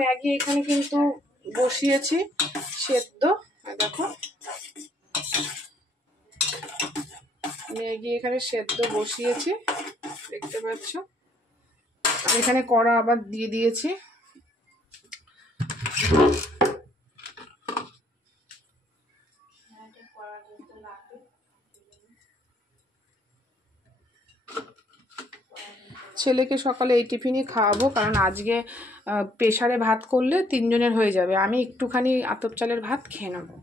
Maggi এখানে কিন্তু বসিয়েছি সেদ্ধ। দেখো ম্যাগি এখানে সেদ্ধ বসিয়েছি, দেখতে পাচ্ছ। আর এখানে কড়া আবার দিয়ে দিয়েছি। ছেলেকে সকালে এই টিফিনই খাওয়াবো, কারণ আজকে প্রেসারে ভাত করলে 3 জনের হয়ে যাবে। আমি একটুখানি আতপ চালের ভাত খেয়ে নেবো।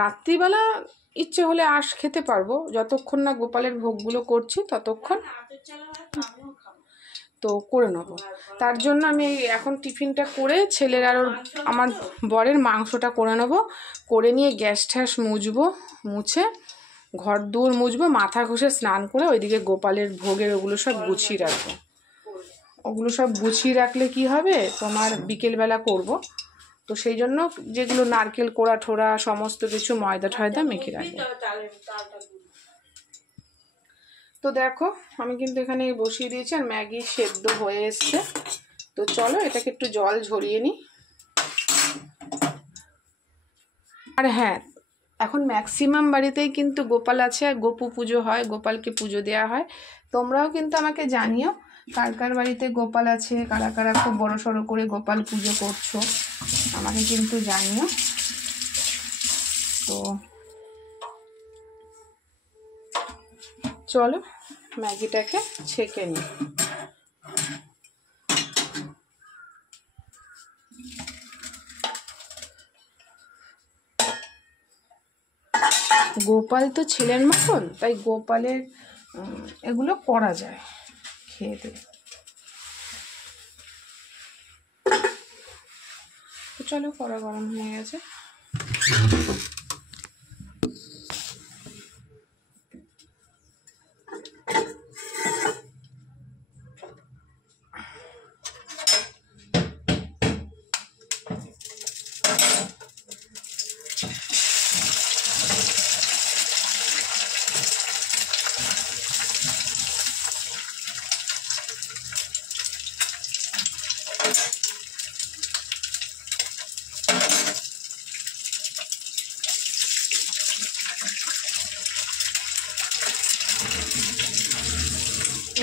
রাত্রিবেলা ইচ্ছে হলে আঁশ খেতে পারবো, যতক্ষণ না গোপালের ভোগগুলো করছি ততক্ষণ তো করে নেবো। তার জন্য আমি এখন টিফিনটা করে ছেলের আর আমার বরের মাংসটা করে নেবো। করে নিয়ে গ্যাস ট্যাস মুছবো, মুছে ঘর দুয়ার মুছবো, মাথা ঘষে স্নান করে ওইদিকে গোপালের ভোগের ওগুলো সব গুছিয়ে রাখবো। ওগুলো সব গুছিয়ে রাখলে কি হবে, তোমার বিকেলবেলা করব, তো সেই জন্য যেগুলো নারকেল কোড়া ঠোড়া সমস্ত কিছু ময়দা ঠয়দা মেখে রাখবো। তো দেখো আমি কিন্তু এখানে বসিয়ে দিয়েছি, আর ম্যাগি সেদ্ধ হয়ে এসছে। তো চলো এটাকে একটু জল ঝরিয়ে নিই। আর হ্যাঁ, এখন ম্যাক্সিমাম বাড়িতেই কিন্তু গোপাল আছে, আর গোপু পুজো হয়, গোপালকে পুজো দেওয়া হয়। তোমরাও কিন্তু আমাকে জানিও কার কার বাড়িতে গোপাল আছে, কারা কারা খুব বড় সড়ো করে গোপাল পুজো করছো, আমাকে কিন্তু জানিও। তো চলো ম্যাগিটাকে ছেঁকে নিই। গোপাল তো ছেলের মতন, তাই গোপালের এগুলো করা যায় খেয়ে দিয়ে। তো চলো কড়া গরম হয়ে গেছে।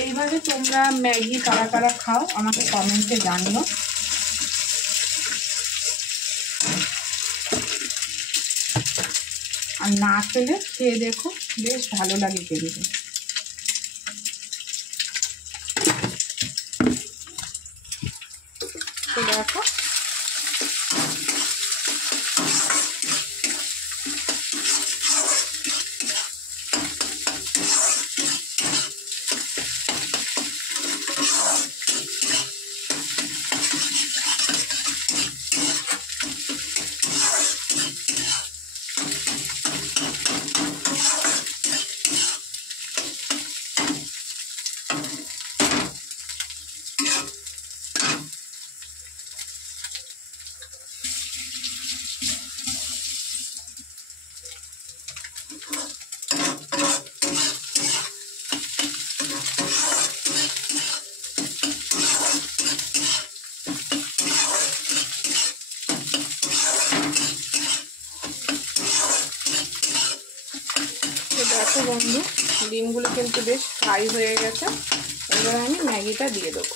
এইভাবে তোমরা ম্যাগি কারা কারা খাও আমাকে কমেন্টে জানিও। আর না খেলে খেয়ে দেখো, বেশ ভালো লাগে কিন্তু। তো দেখো দেখো বন্ধু, ডিমগুলো কিন্তু বেশ ফ্রাই হয়ে গেছে। এবার আমি ম্যাগিটা দিয়ে দেবো।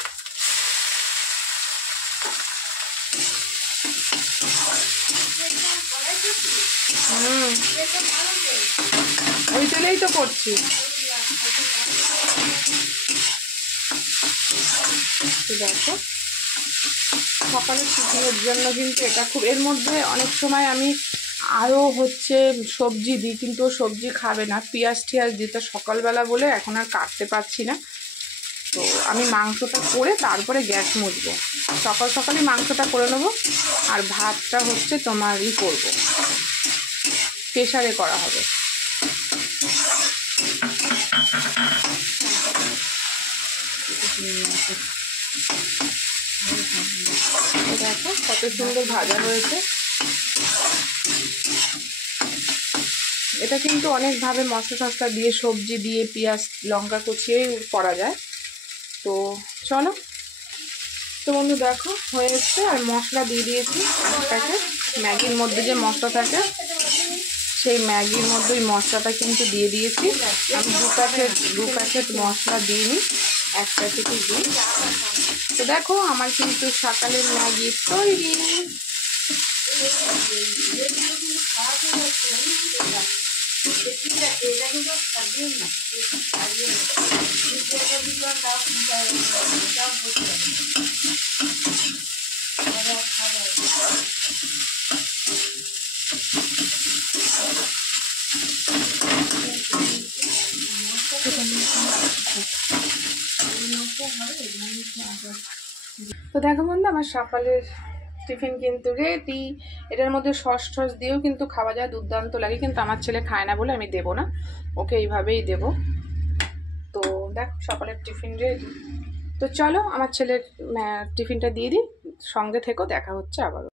ওই তেলেই তো করছি। দেখো সকালে টিফিনের জন্য কিন্তু এটা খুব, এর মধ্যে অনেক সময় আমি আরও হচ্ছে সবজি দিই, কিন্তু সবজি খাবে না, পেঁয়াজ টিয়াজ দিতে সকালবেলা বলে এখন আর কাটতে পারছি না। তো আমি মাংসটা করে তারপরে গ্যাস মুছবো, সকাল সকালই মাংসটা করে নেবো। আর ভাতটা হচ্ছে তোমার করবো, প্রেসারে করা হবে। দেখো কত সুন্দর ভাজা হয়েছে। এটা কিন্তু অনেকভাবে মশলা টশলা দিয়ে, সবজি দিয়ে, পেঁয়াজ লঙ্কা কুচিয়ে করা যায়। তো চলো তো বন্ধু দেখো হয়ে এসছে, আর মশলা দিয়ে দিয়েছি প্যাকেট। ম্যাগির মধ্যে যে মশলা থাকে সেই ম্যাগির মধ্যে ওই মশলাটা কিন্তু দিয়ে দিয়েছি। আমি দু প্যাকেট মশলা দিইনি, এক প্যাকেটই দিই। তো দেখো আমার কিন্তু সকালের ম্যাগি তৈরি। তো দেখো বন্ধু আমার সকালের টিফিন কিন্তু রেডি। এটার মধ্যে সস টস দিয়েও কিন্তু খাওয়া যায়, দুর্দান্ত লাগে, কিন্তু আমার ছেলে খায় না বলে আমি দেবো না, ওকে এইভাবেই দেবো। তো দেখো সকালের টিফিন রেডি। তো চলো আমার ছেলের টিফিনটা দিয়ে দিই, সঙ্গে থেকো, দেখা হচ্ছে আবারও।